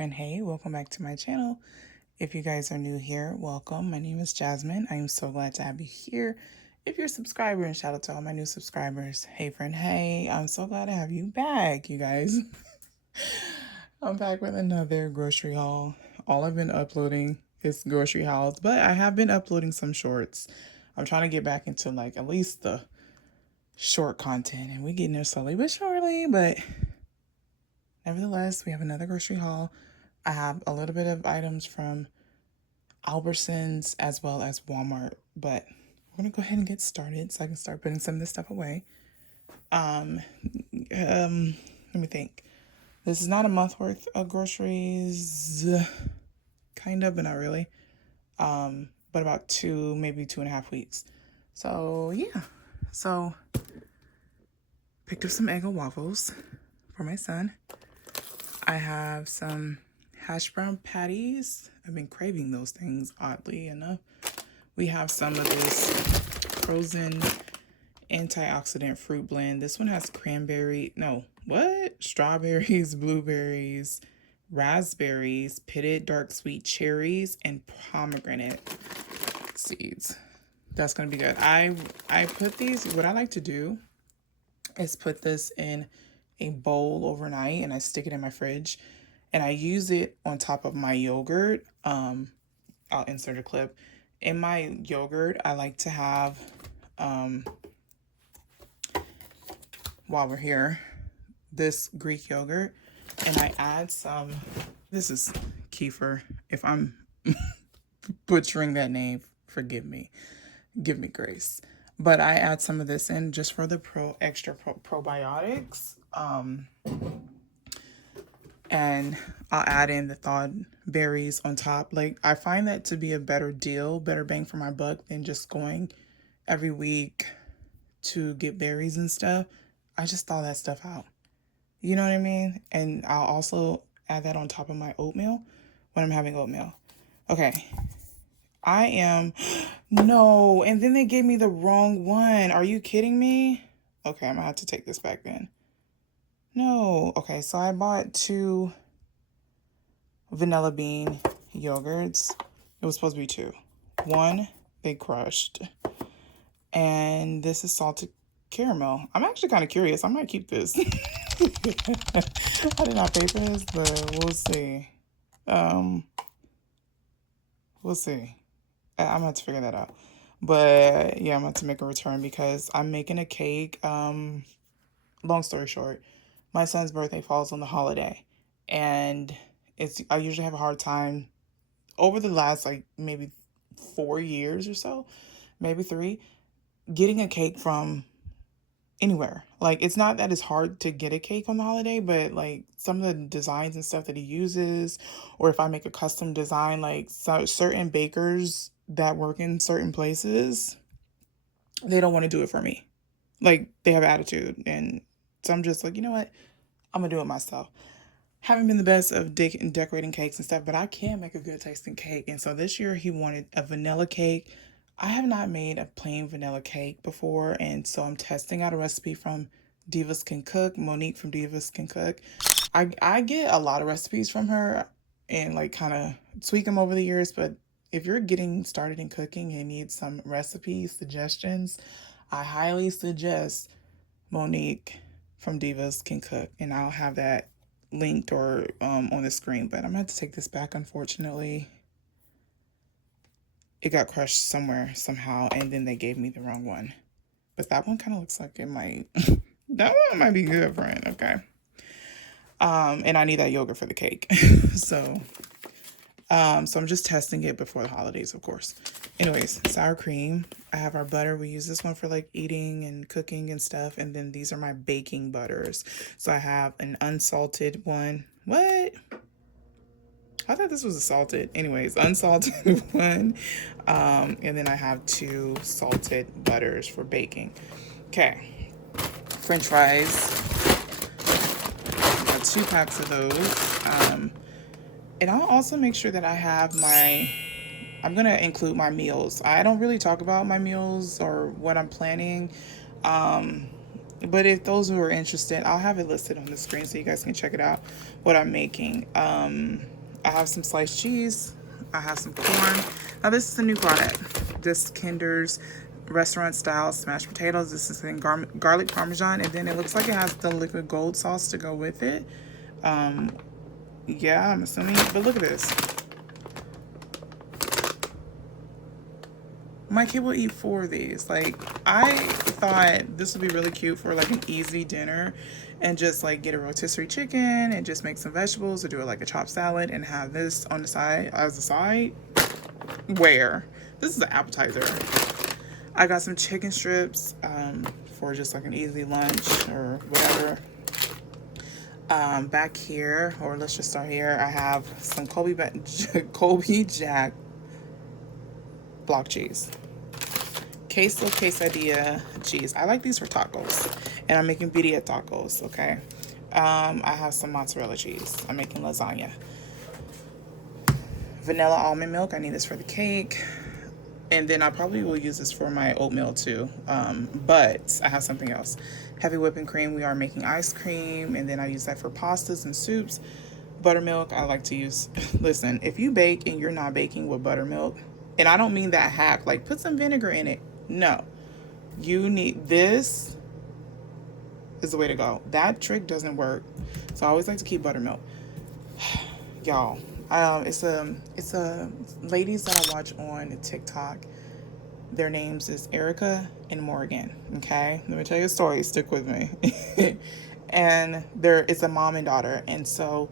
friend. Hey, welcome back to my channel. If you guys are new here, welcome. My name is Jasmine. I am so glad to have you here. If you're a subscriber, and shout out to all my new subscribers. Hey, friend. Hey, I'm so glad to have you back, you guys. I'm back with another grocery haul. All I've been uploading is grocery hauls, but I have been uploading some shorts. I'm trying to get back into like at least the short content, and we're getting there slowly but surely, but nevertheless, we have another grocery haul. I have a little bit of items from Albertsons as well as Walmart, but we're gonna go ahead and get started so I can start putting some of this stuff away. Let me think. This is not a month worth of groceries, kind of, but not really. But about maybe 2.5 weeks. So yeah. So picked up some Eggo waffles for my son. I have some hash brown patties. I've been craving those things, oddly enough. We have some of this frozen antioxidant fruit blend. This one has strawberries, blueberries, raspberries, pitted dark sweet cherries, and pomegranate seeds. That's gonna be good. I put these, what I like to do is put this in a bowl overnight and I stick it in my fridge and I use it on top of my yogurt. I'll insert a clip. In my yogurt, I like to have, while we're here, this Greek yogurt, and I add some, this is kefir. If I'm butchering that name, forgive me. Give me grace. But I add some of this in just for the extra probiotics. And I'll add in the thawed berries on top. Like, I find that to be a better deal, better bang for my buck than just going every week to get berries and stuff. I just thaw that stuff out. You know what I mean? And I'll also add that on top of my oatmeal when I'm having oatmeal. Okay. No, and then they gave me the wrong one. Are you kidding me? Okay, I'm gonna have to take this back then. No. Okay, so I bought 2 vanilla bean yogurts. It was supposed to be 2. One, they crushed. And this is salted caramel. I'm actually kind of curious. I might keep this. I did not pay for this, but we'll see. We'll see. I'm gonna have to figure that out. But yeah, I'm going to make a return because I'm making a cake. Long story short, my son's birthday falls on the holiday, and I usually have a hard time over the last like maybe 4 years or so, maybe 3, getting a cake from anywhere. Like, it's not that it's hard to get a cake on the holiday, but like some of the designs and stuff that he uses, or if I make a custom design, like certain bakers that work in certain places, they don't want to do it for me. Like, they have attitude, and so I'm just like, you know what? I'm gonna do it myself. Haven't been the best of decorating cakes and stuff, but I can make a good tasting cake. And so this year he wanted a vanilla cake. I have not made a plain vanilla cake before, and so I'm testing out a recipe from Divas Can Cook, Monique from Divas Can Cook. I get a lot of recipes from her and like kind of tweak them over the years, but if you're getting started in cooking and need some recipe suggestions, I highly suggest Monique from Divas Can Cook, and I'll have that linked or on the screen. But I'm gonna have to take this back, unfortunately. It got crushed somewhere, somehow, and then they gave me the wrong one. But that one kind of looks like it might, that one might be good, friend, okay? And I need that yogurt for the cake. So I'm just testing it before the holidays, of course. Anyways, sour cream. I have our butter. We use this one for like eating and cooking and stuff. And then these are my baking butters. So I have an unsalted one. What? I thought this was a salted. Anyways, unsalted one. And then I have 2 salted butters for baking. Okay. French fries. I got 2 packs of those. And I'll also make sure that I have I'm going to include my meals. I don't really talk about my meals or what I'm planning. But if those who are interested, I'll have it listed on the screen so you guys can check it out, what I'm making. I have some sliced cheese. I have some corn. Now this is a new product. This Kinder's restaurant style smashed potatoes. This is in garlic parmesan, and then it looks like it has the liquid gold sauce to go with it. Yeah, I'm assuming. But look at this. My kid will eat 4 of these. Like, I thought this would be really cute for like an easy dinner and just like get a rotisserie chicken and just make some vegetables or do it like a chopped salad and have this on the side as a side. Where? This is an appetizer. I got some chicken strips for just like an easy lunch or whatever. Back here, or let's just start here, I have some Colby Jack block cheese. Queso quesadilla cheese. I like these for tacos. And I'm making birria tacos, okay? I have some mozzarella cheese. I'm making lasagna. Vanilla almond milk. I need this for the cake. And then I probably will use this for my oatmeal too. But I have something else. Heavy whipping cream. We are making ice cream. And then I use that for pastas and soups. Buttermilk. I like to use... Listen, if you bake and you're not baking with buttermilk, and I don't mean that hack, like put some vinegar in it. No. You need... This is the way to go. That trick doesn't work. So I always like to keep buttermilk. Y'all. It's a ladies that I watch on TikTok. Their names is Erica and Morgan. Okay, let me tell you a story. Stick with me. And it's a mom and daughter. And so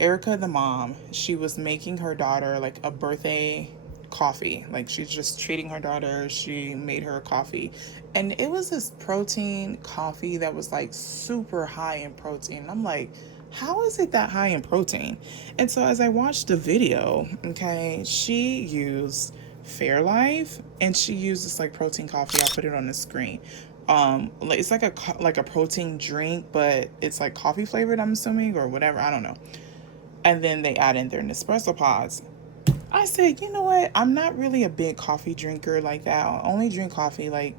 Erica, the mom, she was making her daughter like a birthday coffee. Like she's just treating her daughter. She made her a coffee, and it was this protein coffee that was like super high in protein. And I'm like, how is it that high in protein? And so as I watched the video, okay, she used Fairlife and she used this like protein coffee. I put it on the screen. It's like a protein drink, but it's like coffee flavored, I'm assuming, or whatever, I don't know. And then they add in their Nespresso pods. I said, you know what? I'm not really a big coffee drinker like that. I only drink coffee like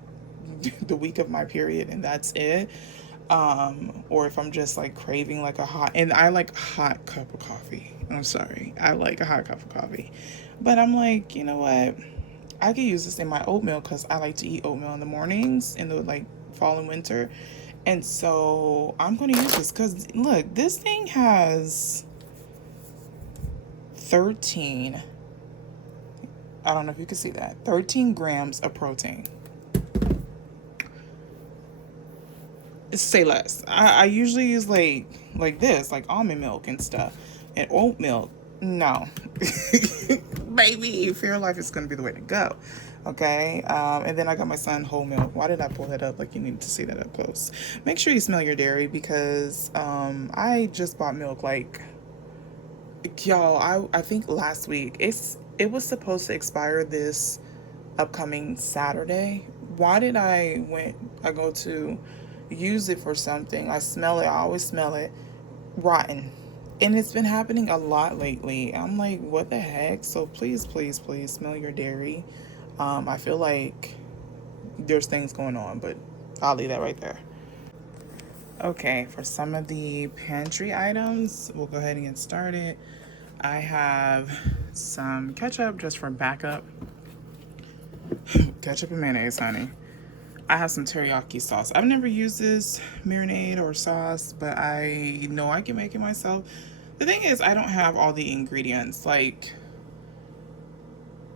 the week of my period, and that's it. Or if I'm just like craving like and I like hot cup of coffee. I'm sorry. I like a hot cup of coffee. But I'm like, you know what? I could use this in my oatmeal because I like to eat oatmeal in the mornings in the like fall and winter. And so I'm going to use this because look, this thing has 13, I don't know if you can see that, 13 grams of protein. Say less. I usually use like this, like almond milk and stuff, and oat milk. No, baby, Fairlife is gonna be the way to go. Okay, and then I got my son whole milk. Why did I pull that up? Like you need to see that up close. Make sure you smell your dairy because I just bought milk like y'all. I think last week it was supposed to expire this upcoming Saturday. Why did I go to use it for something? I smell it. I always smell it rotten, and it's been happening a lot lately. I'm like, what the heck? So please, please, please smell your dairy. I feel like there's things going on, but I'll leave that right there. Okay, for some of the pantry items, we'll go ahead and get started. I have some ketchup just for backup. Ketchup and mayonnaise, honey. I have some teriyaki sauce. I've never used this marinade or sauce, but I know I can make it myself. The thing is, I don't have all the ingredients. Like,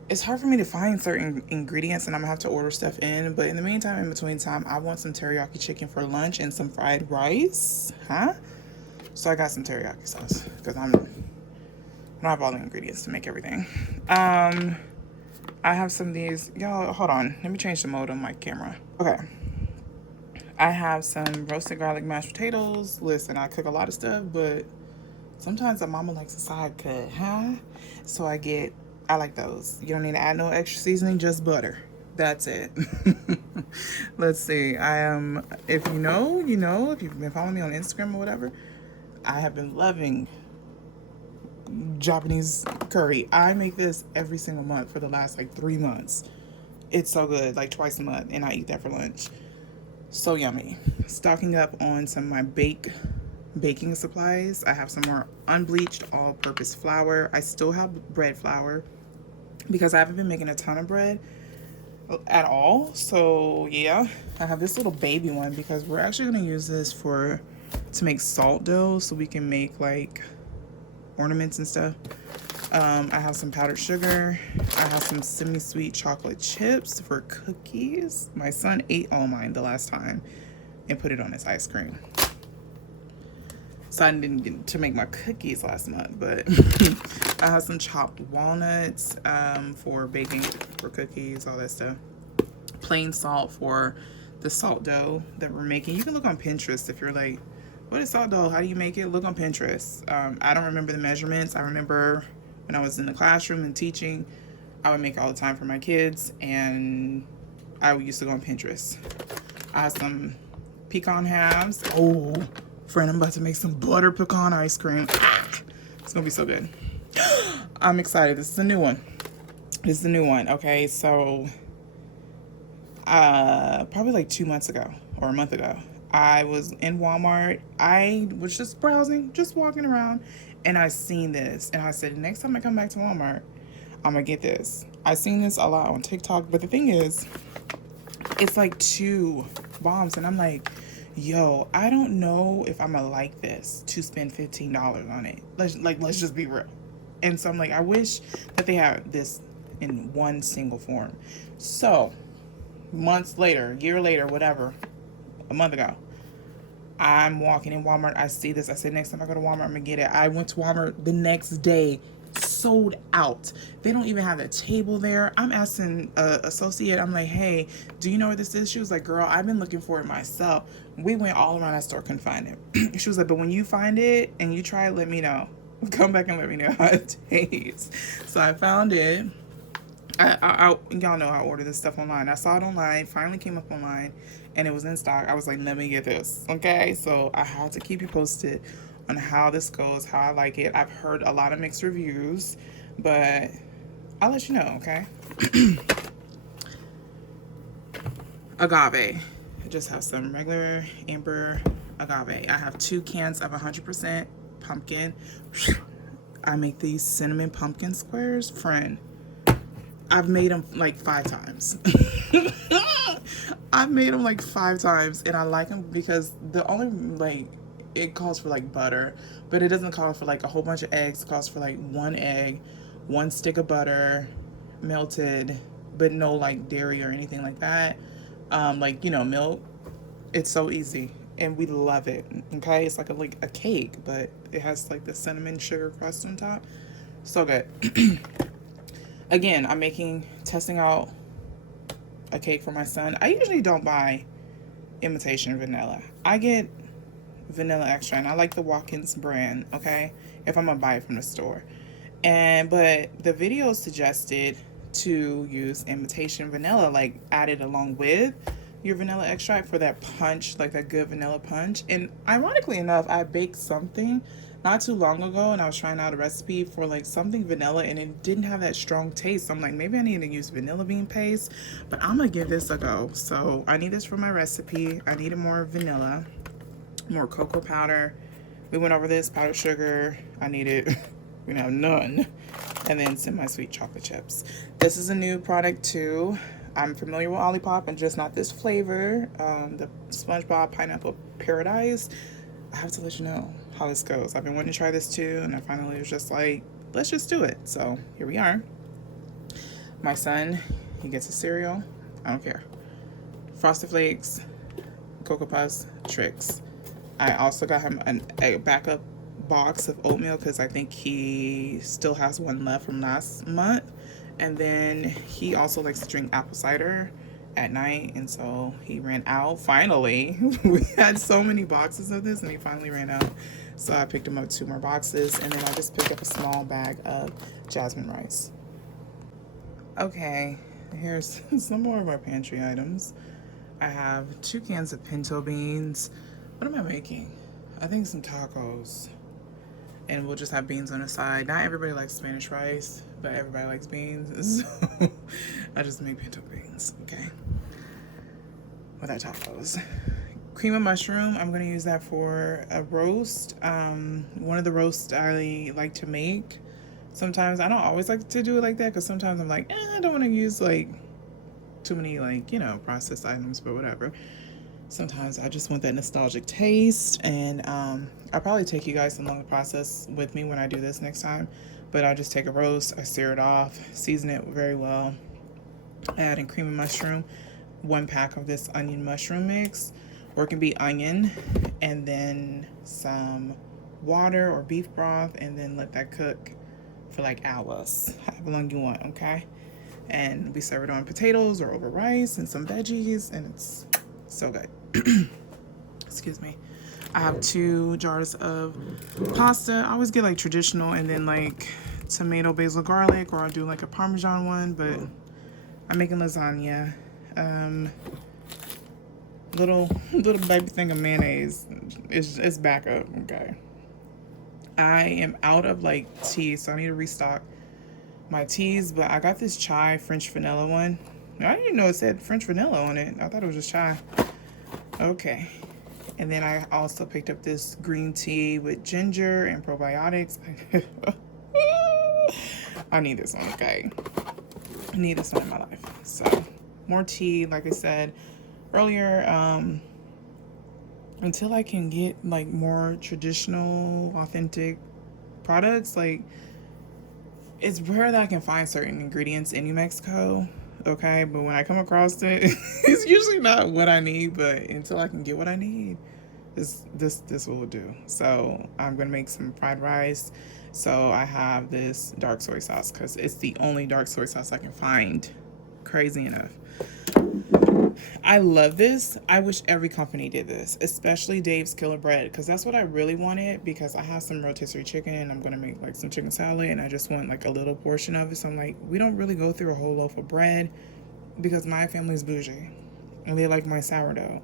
it's hard for me to find certain ingredients and I'm gonna have to order stuff in. But in the meantime, in between time, I want some teriyaki chicken for lunch and some fried rice. Huh? So I got some teriyaki sauce because I don't have all the ingredients to make everything. I have some of these. Y'all, hold on. Let me change the mode on my camera. Okay. I have some roasted garlic mashed potatoes. Listen, I cook a lot of stuff, but sometimes a mama likes a side cut, huh? So I like those. You don't need to add no extra seasoning, just butter. That's it. Let's see. If you know, you know. If you've been following me on Instagram or whatever, I have been loving Japanese curry. I make this every single month for the last like 3 months. It's so good, like twice a month, and I eat that for lunch. So yummy. Stocking up on some of my baking supplies. I have some more unbleached all-purpose flour. I still have bread flour because I haven't been making a ton of bread at all. So yeah, I have this little baby one because we're actually going to use this to make salt dough so we can make like ornaments and stuff. I have some powdered sugar. I have some semi-sweet chocolate chips for cookies. My son ate all mine the last time and put it on his ice cream. So I didn't get to make my cookies last month, but I have some chopped walnuts for baking, for cookies, all that stuff. Plain salt for the salt dough that we're making. You can look on Pinterest if you're like, what is salt dough? How do you make it? Look on Pinterest. I don't remember the measurements. I remember when I was in the classroom and teaching, I would make all the time for my kids, and I used to go on Pinterest. I have some pecan halves. Oh, friend, I'm about to make some butter pecan ice cream. It's gonna be so good. I'm excited. This is a new one. Okay, so probably like 2 months ago or a month ago, I was in Walmart. I was just browsing, just walking around, and I seen this, and I said, next time I come back to Walmart, I'm gonna get this. I seen this a lot on TikTok, but the thing is, it's like 2 bombs, and I'm like, yo, I don't know if I'm gonna like this to spend $15 on it. Let's just be real. And so I'm like, I wish that they had this in one single form. So months later, year later, whatever, a month ago, I'm walking in Walmart. I see this. I said, next time I go to Walmart, I'm gonna get it. I went to Walmart the next day, sold out. They don't even have a table there. I'm asking associate, I'm like, hey, do you know what this is? She was like, girl, I've been looking for it myself. We went all around that store, couldn't find it. She was like, but when you find it and you try it, let me know. Come back and let me know how it tastes. So I found it. Y'all know I ordered this stuff online. I saw it online, finally came up online, and it was in stock. I was like, let me get this, okay? So I have to keep you posted on how this goes, how I like it. I've heard a lot of mixed reviews, but I'll let you know, okay? Agave. I just have some regular amber agave. I have 2 cans of 100% pumpkin. I make these cinnamon pumpkin squares, friend. I've made them like 5 times. I've made them like 5 times, and I like them because the only, like, it calls for like butter, but it doesn't call for like a whole bunch of eggs. It calls for like 1 egg, 1 stick of butter, melted, but no like dairy or anything like that. Like, you know, milk. It's so easy, and we love it. Okay, it's like a cake, but it has like the cinnamon sugar crust on top. So good. Again, I'm testing out a cake for my son. I usually don't buy imitation vanilla. I get vanilla extra, and I like the Watkins brand, okay, if I'm gonna buy it from the store. But the video suggested to use imitation vanilla, like added along with your vanilla extract for that punch, like that good vanilla punch. And ironically enough, I baked something not too long ago, and I was trying out a recipe for like something vanilla, and it didn't have that strong taste. So I'm like, maybe I need to use vanilla bean paste, but I'm gonna give this a go. So I need this for my recipe. I needed more vanilla, more cocoa powder. We went over this, powdered sugar. I needed, we have none. And then semi-sweet chocolate chips. This is a new product too. I'm familiar with Olipop, and just not this flavor, the SpongeBob Pineapple Paradise. I have to let you know how this goes. I've been wanting to try this too, and I finally was just like, let's just do it. So here we are. My son, he gets a cereal. I don't care. Frosted Flakes, Cocoa Puffs, Trix. I also got him a backup box of oatmeal because I think he still has one left from last month. And then he also likes to drink apple cider at night, and so he ran out. Finally, we had so many boxes of this, and he finally ran out. So I picked him up 2 more boxes, and then I just picked up a small bag of Jasmine rice. Okay, here's some more of our pantry items. I have 2 cans of pinto beans. What am I making? I think some tacos. And we'll just have beans on the side. Not everybody likes Spanish rice, but everybody likes beans. So I just make pinto beans, okay? without tacos. Cream of mushroom, I'm going to use that for a roast. One of the roasts I like to make. Sometimes I don't always like to do it like that because sometimes I'm like, I don't want to use like too many like, you know, processed items, but whatever. Sometimes I just want that nostalgic taste, and I'll probably take you guys along the process with me when I do this next time. But I'll just take a roast, I sear it off, season it very well, add in cream of mushroom, 1 pack of this onion mushroom mix, or it can be onion, and then some water or beef broth, and then let that cook for like hours, however long you want, okay? And we serve it on potatoes or over rice and some veggies, and it's so good. Excuse me. I have 2 jars of pasta. I always get like traditional and then like tomato, basil, garlic, or I'll do like a Parmesan one, but I'm making lasagna. Little baby thing of mayonnaise. It's back up, okay? I am out of like tea, so I need to restock my teas, but I got this chai French vanilla one. I didn't know it said French vanilla on it. I thought it was just chai. Okay. And then I also picked up this green tea with ginger and probiotics. I need this one, okay? I need this one in my life. So, more tea, like I said earlier, until I can get like more traditional, authentic products, like it's rare that I can find certain ingredients in New Mexico, okay? But when I come across it, it's usually not what I need, but until I can get what I need, this will do. So I'm gonna make some fried rice. So I have this dark soy sauce because it's the only dark soy sauce I can find. Crazy enough. I love this. I wish every company did this, especially Dave's Killer Bread, because that's what I really wanted, because I have some rotisserie chicken and I'm going to make like some chicken salad and I just want like a little portion of it. So I'm like, we don't really go through a whole loaf of bread because my family's bougie and they like my sourdough.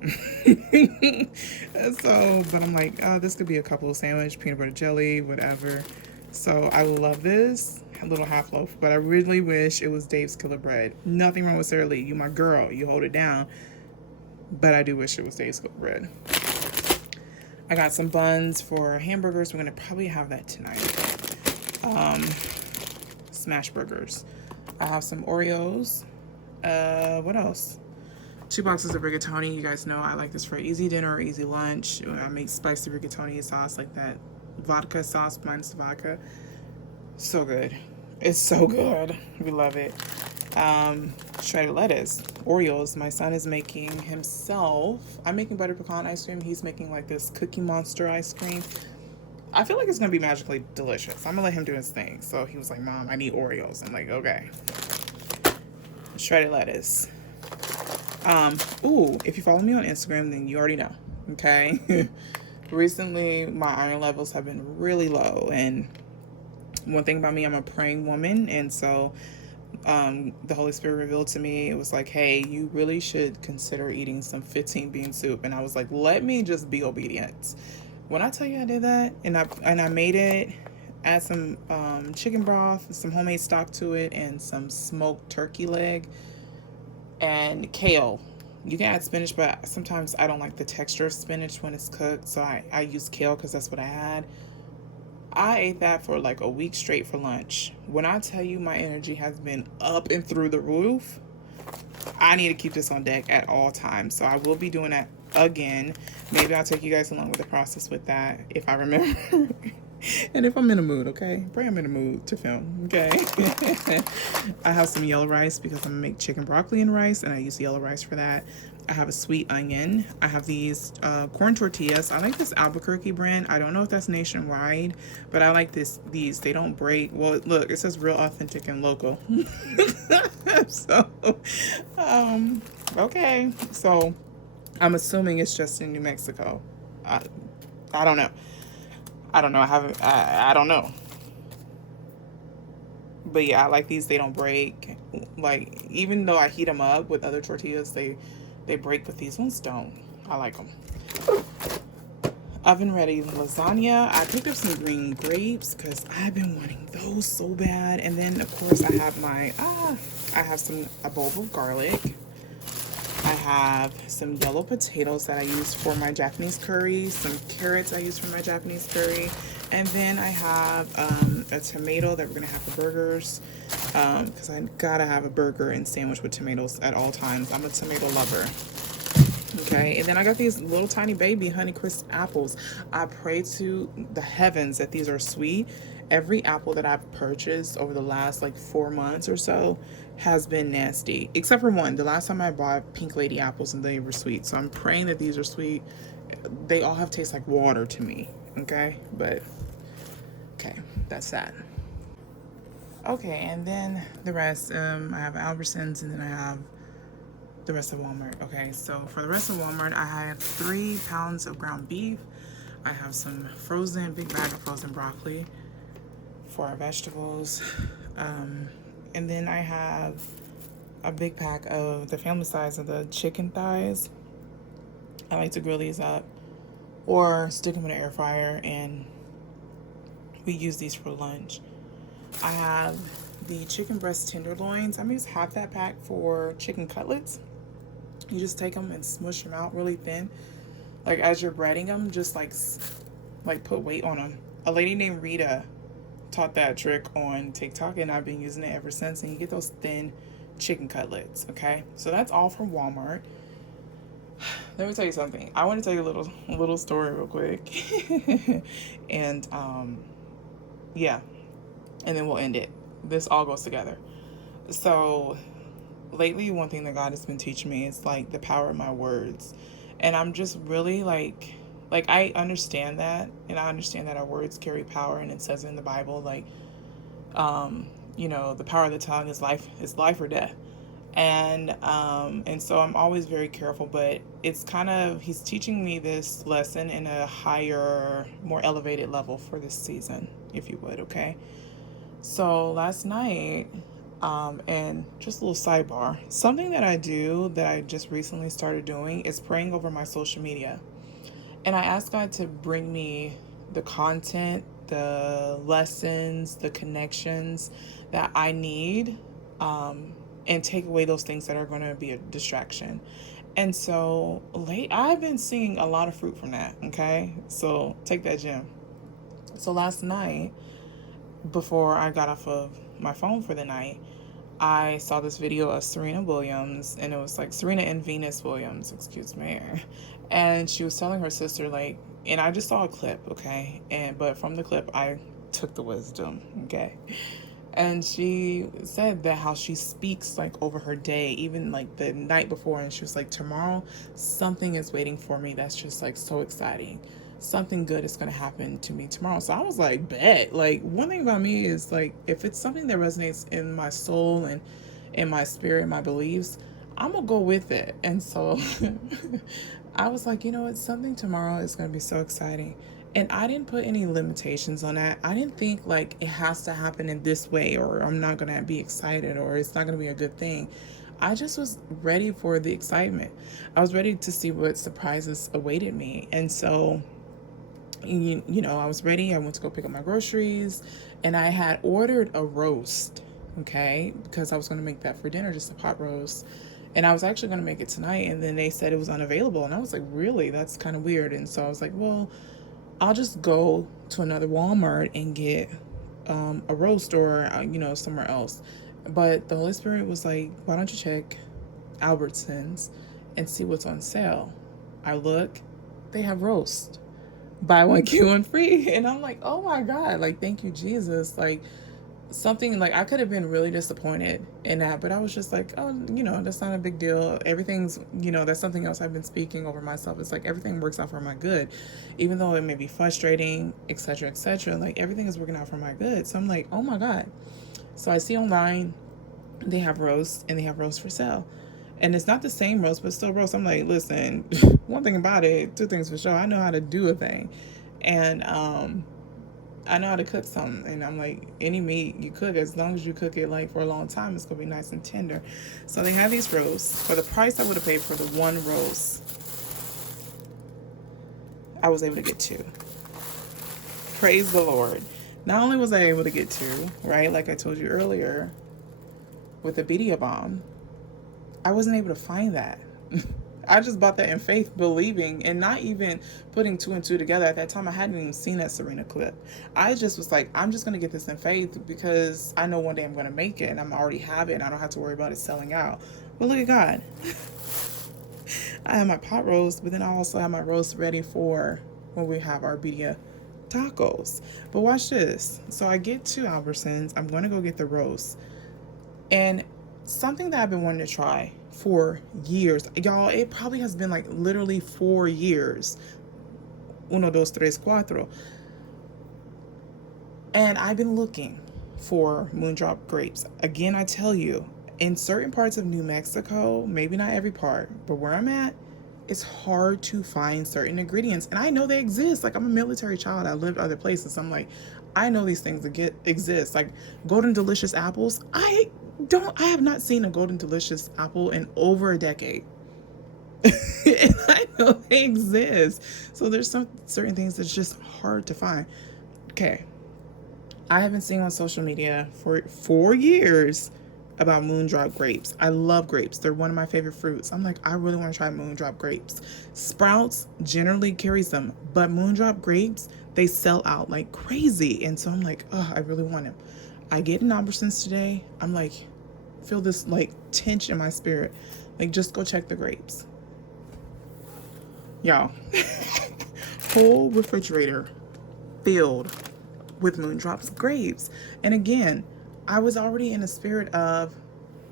So, but I'm like, this could be a couple of sandwich, peanut butter jelly, whatever. So I love this. A little half loaf, but I really wish it was Dave's Killer Bread. Nothing wrong with Sarah Lee. You my girl. You hold it down. But I do wish it was Dave's Killer Bread. I got some buns for hamburgers. We're going to probably have that tonight. Smash burgers. I have some Oreos. What else? 2 boxes of rigatoni. You guys know I like this for easy dinner or easy lunch. I make spicy rigatoni sauce like that. Vodka sauce minus vodka. So good. It's so good. We love it. Shredded lettuce. Oreos. My son is making himself. I'm making butter pecan ice cream. He's making like this Cookie Monster ice cream. I feel like it's going to be magically delicious. I'm going to let him do his thing. So he was like, Mom, I need Oreos. I'm like, okay. Shredded lettuce. Ooh, if you follow me on Instagram, then you already know. Okay. Recently, my iron levels have been really low, and one thing about me, I'm a praying woman, and so the Holy Spirit revealed to me, it was like, hey, you really should consider eating some 15 bean soup. And I was like, let me just be obedient. When I tell you I did that, and I made it, add some chicken broth, some homemade stock to it, and some smoked turkey leg, and kale. You can add spinach, but sometimes I don't like the texture of spinach when it's cooked, so I use kale because that's what I had. I ate that for like a week straight for lunch. When I tell you my energy has been up and through the roof, I need to keep this on deck at all times. So I will be doing that again. Maybe I'll take you guys along with the process with that if I remember. And if I'm in a mood, okay? Pray I'm in a mood to film, okay? I have some yellow rice because I'm gonna make chicken broccoli and rice, and I use yellow rice for that. I have a sweet onion. I have these corn tortillas. I like this Albuquerque brand. I don't know if that's nationwide, but I like these. They don't break. Well, look, it says real, authentic, and local. So, okay. So, I'm assuming it's just in New Mexico. I don't know. I don't know. I don't know. But yeah, I like these. They don't break. Like, even though I heat them up with other tortillas, they break, but these ones don't. I like them. Oven ready lasagna. I picked up some green grapes because I've been wanting those so bad. And then of course I have my I have a bulb of garlic. I have some yellow potatoes that I use for my Japanese curry, some carrots I use for my Japanese curry, and then I have a tomato that we're gonna have for burgers, because I gotta have a burger and sandwich with tomatoes at all times. I'm a tomato lover. Okay, and then I got these little tiny baby Honeycrisp apples. I pray to the heavens that these are sweet. Every apple that I've purchased over the last like 4 months or so has been nasty, except for one. The last time I bought Pink Lady apples and they were sweet. So I'm praying that these are sweet. They all have taste like water to me. Okay, but okay, that's that. Okay, and then the rest, I have Albertsons, and then I have the rest of Walmart. Okay, so for the rest of Walmart, I have 3 pounds of ground beef. I have some big bag of frozen broccoli for our vegetables. And then I have a big pack of the family size of the chicken thighs. I like to grill these up or stick them in an air fryer, and we use these for lunch. I have the chicken breast tenderloins. I'm gonna use half that pack for chicken cutlets. You just take them and smush them out really thin. Like as you're breading them, just like put weight on them. A lady named Rita taught that trick on TikTok, and I've been using it ever since. And you get those thin chicken cutlets. Okay, so that's all from Walmart. Let me tell you something. I want to tell you a little story real quick, and yeah, and then we'll end it. This all goes together. So lately, one thing that God has been teaching me is like the power of my words, and I'm just really like I understand that, and I understand that our words carry power, and it says in the Bible like the power of the tongue is life or death. And so I'm always very careful, but it's kind of, he's teaching me this lesson in a higher, more elevated level for this season, if you would. Okay, so last night, and just a little sidebar, something that I do that I just recently started doing is praying over my social media. And I asked God to bring me the content, the lessons, the connections that I need, and take away those things that are going to be a distraction. And so I've been seeing a lot of fruit from that. Okay, so take that, Jim. So last night, before I got off of my phone for the night, I saw this video of Serena Williams, and it was like Serena and Venus Williams, excuse me. And she was telling her sister, like, and I just saw a clip, okay? But from the clip, I took the wisdom, okay? And she said that how she speaks like over her day, even like the night before, and she was like, tomorrow something is waiting for me that's just like so exciting. Something good is going to happen to me tomorrow. So I was like, bet. Like, one thing about me is like, if it's something that resonates in my soul and in my spirit, my beliefs, I'm gonna go with it. And so I was like, it's something tomorrow is going to be so exciting. And I didn't put any limitations on that. I didn't think like it has to happen in this way, or I'm not going to be excited, or it's not going to be a good thing. I just was ready for the excitement. I was ready to see what surprises awaited me. And so, I was ready. I went to go pick up my groceries, and I had ordered a roast, okay, because I was going to make that for dinner, just a pot roast. And I was actually going to make it tonight, and then they said it was unavailable. And I was like, really? That's kind of weird. And so I was like, well, I'll just go to another Walmart and get a roast, or, somewhere else. But the Holy Spirit was like, why don't you check Albertsons and see what's on sale? I look, they have roast. Buy one, get one free. And I'm like, oh my God, like, thank you, Jesus. Like, something like I could have been really disappointed in that, but I was just like, oh, that's not a big deal. Everything's, that's something else I've been speaking over myself. It's like everything works out for my good, even though it may be frustrating, etc., etc. Like everything is working out for my good. So I'm like, oh my God. So I see online they have roast, and they have roast for sale, and it's not the same roast, but still roast. I'm like, listen, one thing about it, two things for sure. I know how to do a thing, and I know how to cook something. And I'm like, any meat you cook, as long as you cook it like for a long time, it's gonna be nice and tender. So they have these roasts for the price I would have paid for the one roast. I was able to get 2. Praise the Lord. Not only was I able to get 2, right, like I told you earlier with the Bedia bomb, I wasn't able to find that I just bought that in faith, believing, and not even putting two and two together. At that time, I hadn't even seen that Serena clip. I just was like, I'm just going to get this in faith because I know one day I'm going to make it and I'm already have it and I don't have to worry about it selling out. But look at God. I have my pot roast, but then I also have my roast ready for when we have our birria tacos. But watch this. So I get to Albertsons. I'm going to go get the roast. And something that I've been wanting to try for years, y'all, it probably has been like literally 4 years. Uno, dos, tres, cuatro. And I've been looking for moondrop grapes. Again, I tell you, in certain parts of New Mexico, maybe not every part, but where I'm at, it's hard to find certain ingredients. And I know they exist. Like, I'm a military child. I lived other places. I'm like, I know these things exist. Like Golden Delicious apples. I have not seen a Golden Delicious apple in over a decade. And I know they exist. So there's some certain things that's just hard to find. Okay. I have been seeing on social media for 4 years about moondrop grapes. I love grapes. They're one of my favorite fruits. I'm like, I really want to try moondrop grapes. Sprouts generally carries them, but moondrop grapes, they sell out like crazy. And so I'm like, oh, I really want them. I get in Albertsons today. I'm like, feel this like tinge in my spirit. Like, just go check the grapes. Y'all, whole refrigerator filled with moondrops grapes. And again, I was already in a spirit of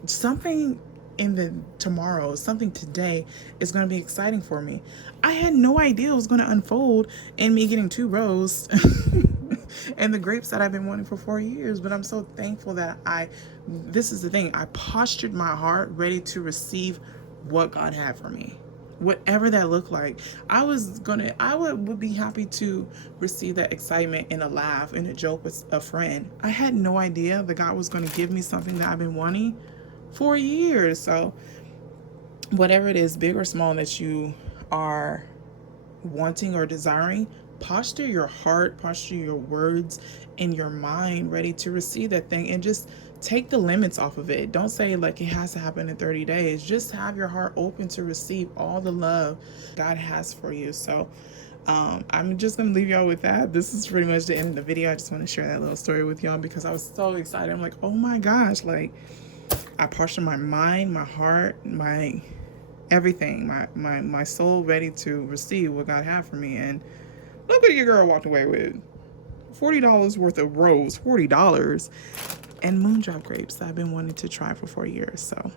something in the tomorrow, something today is going to be exciting for me. I had no idea it was going to unfold in me getting 2 rows and the grapes that I've been wanting for 4 years. But I'm so thankful that this is the thing, I postured my heart ready to receive what God had for me. Whatever that looked like, I would be happy to receive that excitement and a laugh and a joke with a friend. I had no idea that God was going to give me something that I've been wanting for years. So whatever it is, big or small, that you are wanting or desiring, posture your heart, posture your words and your mind ready to receive that thing, and just take the limits off of it. Don't say like it has to happen in 30 days. Just have your heart open to receive all the love God has for you. So I'm just gonna leave y'all with that. This is pretty much the end of the video. I just want to share that little story with y'all because I was so excited. I'm like, oh my gosh, like I postured my mind, my heart, my everything, my soul ready to receive what God had for me. And look what your girl walked away with. $40 worth of rose, $40, and moondrop grapes that I've been wanting to try for 4 years. So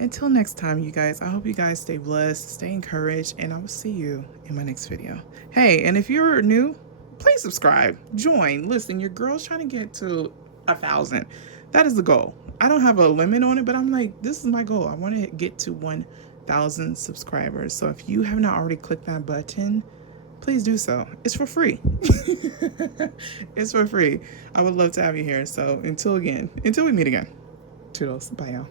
until next time, you guys, I hope you guys stay blessed, stay encouraged, and I will see you in my next video. Hey, and if you're new, please subscribe, join. Listen, your girl's trying to get to 1,000. That is the goal. I don't have a limit on it, but I'm like, this is my goal. I want to get to 1,000 subscribers. So if you have not already clicked that button, please do so. It's for free. It's for free. I would love to have you here. So until we meet again. Toodles. Bye, y'all.